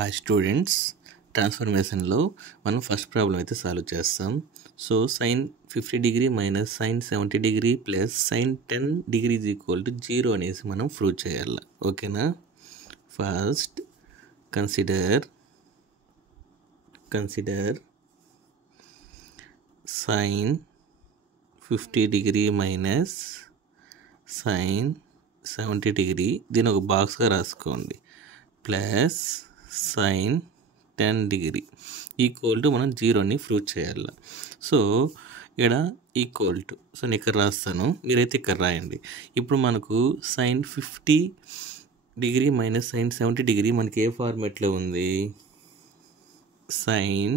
Hi students, ట్రాన్స్ఫర్మేషన్లో మనం first problem అయితే సాల్వ్ చేస్తాం. So sine 50 degree minus sine 70 degree plus sine 10 degree is equal to 0 అనేసి మనం ప్రూవ్ చేయాలి. ఓకేనా? First consider sine 50 degree minus sine 70 degree, దీని ఒక బాక్స్గా రాసుకోండి, plus sine 10 degree equal to మనం 0ని ప్రూవ్ చేయాలి. సో ఇక్కడ ఈక్వల్ టు, సో నేను ఇక్కడ రాస్తాను, మీరైతే ఇక్కడ రాయండి. ఇప్పుడు మనకు sine 50 degree minus sine 70 degree మనకి ఏ ఫార్మేట్లో ఉంది? Sine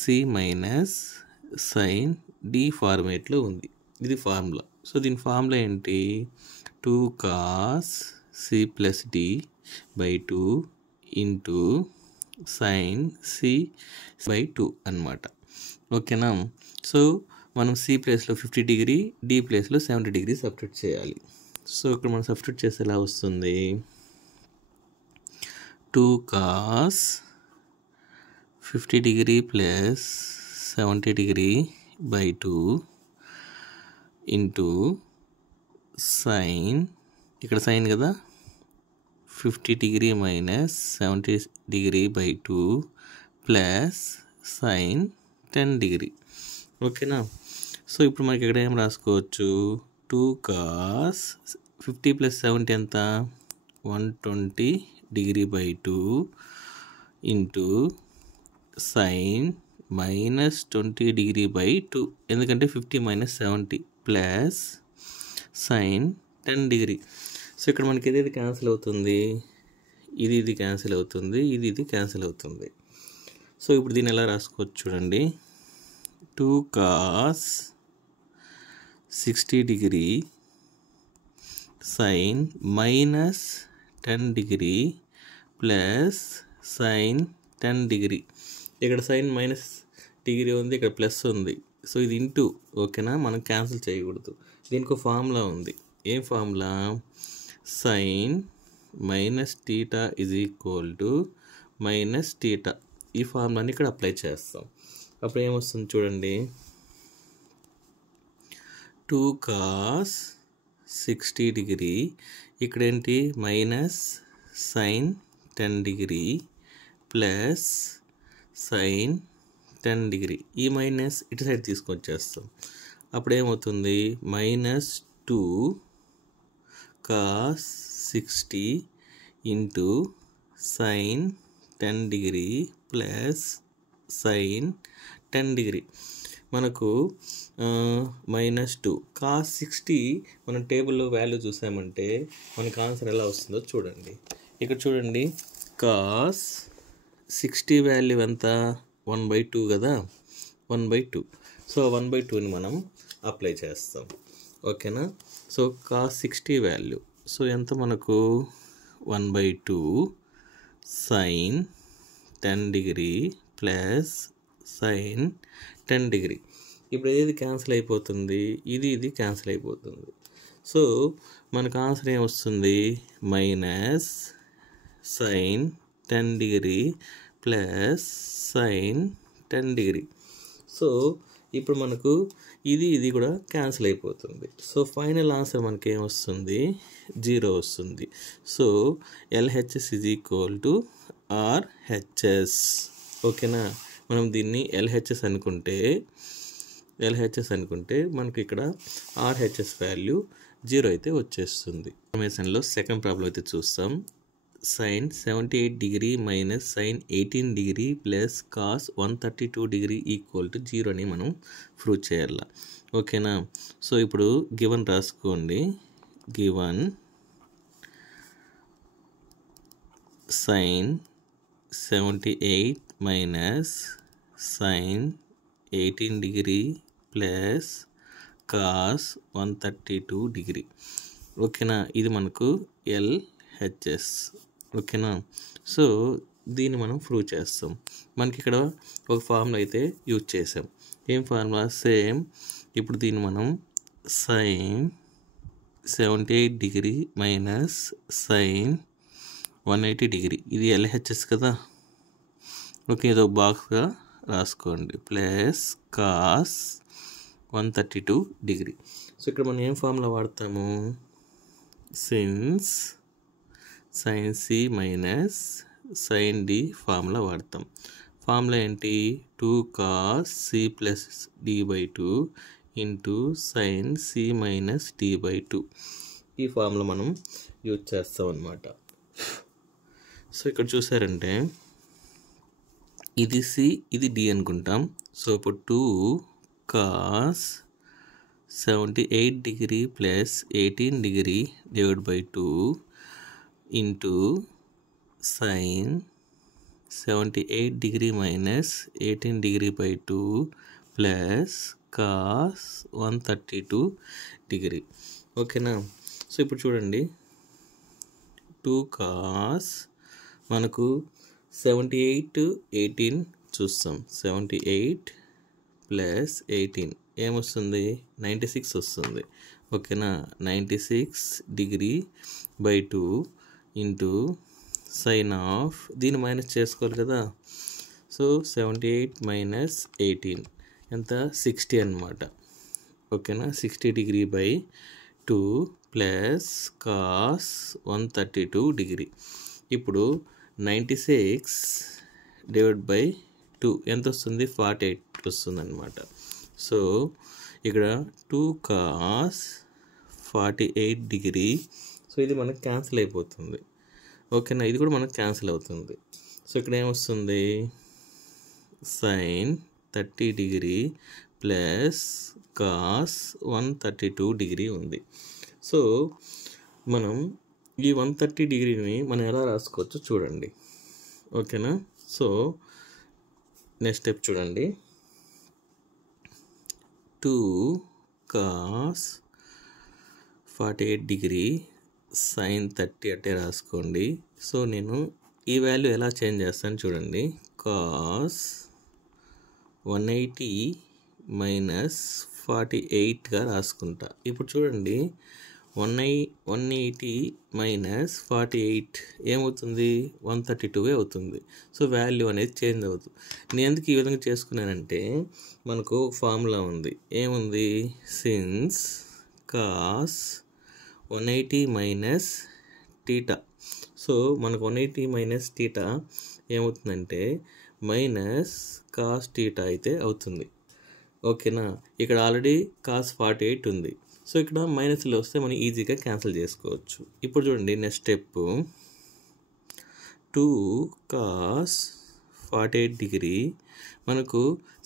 C minus sine D ఫార్మేట్లో ఉంది. ఇది ఫార్ములా. సో దీని ఫార్ములా ఏంటి? 2 cos C plus D by 2 into sine C by 2 అన్నమాట. ఓకేనా? సో మనం సి ప్లేస్లో 50 డిగ్రీ, డి ప్లేస్లో 70 డిగ్రీ సబ్స్టిట్యూట్ చేయాలి. సో ఇక్కడ మనం సబ్స్టిట్యూట్ చేస్తే ఎలా వస్తుంది? 2 cos 50 degree plus 70 degree by 2 into sign, ఇక్కడ సైన్ కదా, 50 degree minus 70 degree by 2 plus sine 10 degree. ఓకేనా? సో ఇప్పుడు మనకి ఇక్కడ ఏం రాసుకోవచ్చు? 2 cos 50 ప్లస్ 70 ఎంత? 120 degree by 2 into sign minus 20 degree by 2, ఎందుకంటే 50 minus 70 plus sine 10 degree. So ఇక్కడ మనకి ఏది క్యాన్సిల్ అవుతుంది? ఇది క్యాన్సిల్ అవుతుంది, ఇది క్యాన్సిల్ అవుతుంది. సో ఇప్పుడు దీన్ని ఎలా రాసుకోవచ్చు చూడండి. 2 cos 60 degree sign minus 10 degree plus sine 10 degree. ఇక్కడ సైన్ మైనస్ డిగ్రీ ఉంది, ఇక్కడ ప్లస్ ఉంది. సో ఇది ఇంటూ. ఓకేనా? మనం క్యాన్సిల్ చేయకూడదు. దీనికి ఫార్ములా ఉంది. ఏం formula? Sine minus theta is equal to minus theta. ఈ ఫార్ములాని ఇక్కడ అప్లై చేస్తాం. అప్పుడు ఏమొస్తుంది చూడండి. 2 cos 60 డిగ్రీ, ఇక్కడేంటి minus sine 10 degree plus sine 10 degree. ఈ మైనస్ ఇటు సైడ్ తీసుకొచ్చేస్తాం. అప్పుడు ఏమవుతుంది? Minus 2 cos 60 into sine 10 degree plus sine 10 degree. మనకు మైనస్ 2 cos 60 మన టేబుల్లో వాల్యూ చూసామంటే మనకు ఆన్సర్ ఎలా వస్తుందో చూడండి. ఇక్కడ చూడండి, cos 60 వాల్యూ ఎంత? 1/2 కదా, 1/2. సో 1/2ని మనం అప్లై చేస్తాం. ఓకేనా? సో cos 60 వాల్యూ, సో ఎంత మనకు? 1/2 sine 10 degree plus sine 10 degree. ఇప్పుడు ఏది క్యాన్సిల్ అయిపోతుంది? ఇది క్యాన్సిల్ అయిపోతుంది. సో మనకు ఆన్సర్ ఏమొస్తుంది? Minus sine 10 degree plus sine 10 degree. So ఇప్పుడు మనకు ఇది కూడా క్యాన్సిల్ అయిపోతుంది. సో ఫైనల్ ఆన్సర్ మనకి ఏమొస్తుంది? 0 వస్తుంది. So LHS is equal to RHS. ఓకేనా? మనం దీన్ని LHS అనుకుంటే మనకి ఇక్కడ RHS వాల్యూ 0 అయితే వచ్చేస్తుంది. ఫార్మేషన్లో సెకండ్ ప్రాబ్లం అయితే చూస్తాం. Sine 78 degree minus sine 18 degree plus cos 132 degree equal to 0 అని మనం ప్రూవ్ చేయాలి. ఓకేనా? సో ఇప్పుడు గివన్ రాసుకోండి. Given sine 78 minus sine 18 degree plus cos 132 degree. ఓకేనా? ఇది మనకు LHS. ఓకేనా? సో దీన్ని మనం ప్రూవ్ చేస్తాం. మనకి ఇక్కడ ఒక ఫార్ములా అయితే యూజ్ చేసాం. ఏం ఫార్ములా? సేమ్. ఇప్పుడు దీన్ని మనం sine 78 degree minus sine 180 degree. ఇది ఎల్హెచ్ఎస్ కదా. ఓకే, ఇదో బాక్స్గా రాసుకోండి. Plus cos 132 degree. సో ఇక్కడ మనం ఏం ఫార్ములా వాడతాము? Since sine C minus sine D formula వాడతాం. ఫార్ములా ఏంటి? 2 cos c plus d/2 into sine C minus d/2. ఈ ఫార్ములా మనం యూజ్ చేస్తాం అన్నమాట. సో ఇక్కడ చూసారంటే ఇది సి, ఇది డి అనుకుంటాం. సో ఇప్పుడు 2 cos 78 degree plus 18 degree /2 into sine 78 degree minus 18 degree plus cos 132 degree. ఓకేనా? సో ఇప్పుడు చూడండి, 2 cos మనకు 78 18 చూస్తాం. 78 ప్లస్ 18 ఏమొస్తుంది? 96 వస్తుంది. ఓకేనా? 96 డిగ్రీ/2 ఇంటూ సైన్ ఆఫ్, దీన్ని మైనస్ చేసుకోవాలి కదా. సో 78 మైనస్ 18 ఎంత? 60 అన్నమాట. ఓకేనా? 60 డిగ్రీ/2 ప్లస్ కాస్ 132 డిగ్రీ. ఇప్పుడు 96 /2 ఎంత వస్తుంది? 48 వస్తుంది అన్నమాట. సో ఇక్కడ 2 cos 48 డిగ్రీ. సో ఇది మనకు క్యాన్సిల్ అయిపోతుంది. ఓకేనా? ఇది కూడా మనకు క్యాన్సిల్ అవుతుంది. సో ఇక్కడ ఏమొస్తుంది? Sine 30 degree plus cos 132 degree ఉంది. సో మనం ఈ 130 డిగ్రీని మనం ఎలా రాసుకోవచ్చో చూడండి. ఓకేనా? సో నెక్స్ట్ స్టెప్ చూడండి. 2 cos 48 డిగ్రీ సైన్ 30 అంటే రాసుకోండి. సో నేను ఈ వాల్యూ ఎలా చేంజ్ చేస్తాను చూడండి. కాస్ 180 మైనస్ 48గా రాసుకుంటా. ఇప్పుడు చూడండి, 180 మైనస్ 48 ఏమవుతుంది? 132 అవుతుంది. సో వాల్యూ అనేది చేంజ్ అవుతుంది. నేను ఎందుకు ఈ విధంగా చేసుకున్నానంటే మనకు ఫార్ములా ఉంది. ఏముంది? Since cos 180 minus theta. So మనకు 180 మైనస్ టీటా ఏమవుతుందంటే మైనస్ కాస్ టీటా అయితే అవుతుంది. ఓకేనా? ఇక్కడ ఆల్రెడీ కాస్ 48 ఉంది. సో ఇక్కడ మైనస్లో వస్తే మనం ఈజీగా క్యాన్సిల్ చేసుకోవచ్చు. ఇప్పుడు చూడండి, నెక్స్ట్ స్టెప్ 2 cos 48 డిగ్రీ మనకు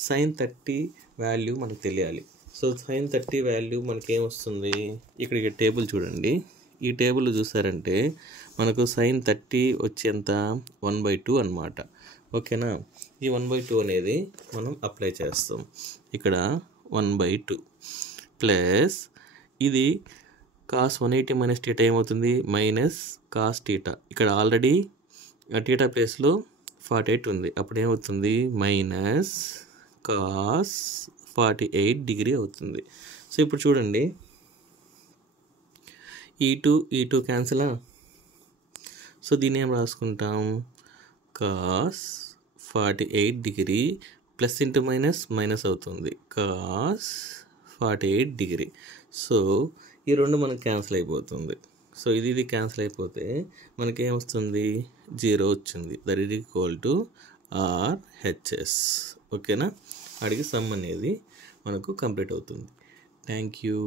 సైన్ 30 వాల్యూ మనకు తెలియాలి. సో సైన్ 30 వాల్యూ మనకి ఏమొస్తుంది? ఇక్కడ టేబుల్ చూడండి. ఈ టేబుల్ చూసారంటే మనకు సైన్ 30 వచ్చేంత 1/2 అన్నమాట. ఓకేనా? ఈ 1/2 అనేది మనం అప్లై చేస్తాం. ఇక్కడ 1/2 ప్లస్ ఇది కాస్ 180 మైనస్ టీటా ఏమవుతుంది? Minus cos theta. ఇక్కడ ఆల్రెడీ టీటా ప్లేస్లో 48 ఉంది. అప్పుడు ఏమవుతుంది? మైనస్ కాస్ 48 డిగ్రీ అవుతుంది. సో ఇప్పుడు చూడండి, ఈ టూ క్యాన్సిలా. సో దీన్ని ఏం రాసుకుంటాం? Cos 48 degree plus into minus minus అవుతుంది. Cos 48 degree. సో ఈ రెండు మనకు క్యాన్సిల్ అయిపోతుంది. సో ఇది క్యాన్సిల్ అయిపోతే మనకి ఏమొస్తుంది? 0 వచ్చింది. That is equal to RHS. ఓకేనా? అడిగి సమ్ అనేది మనకు కంప్లీట్ అవుతుంది. Thank you.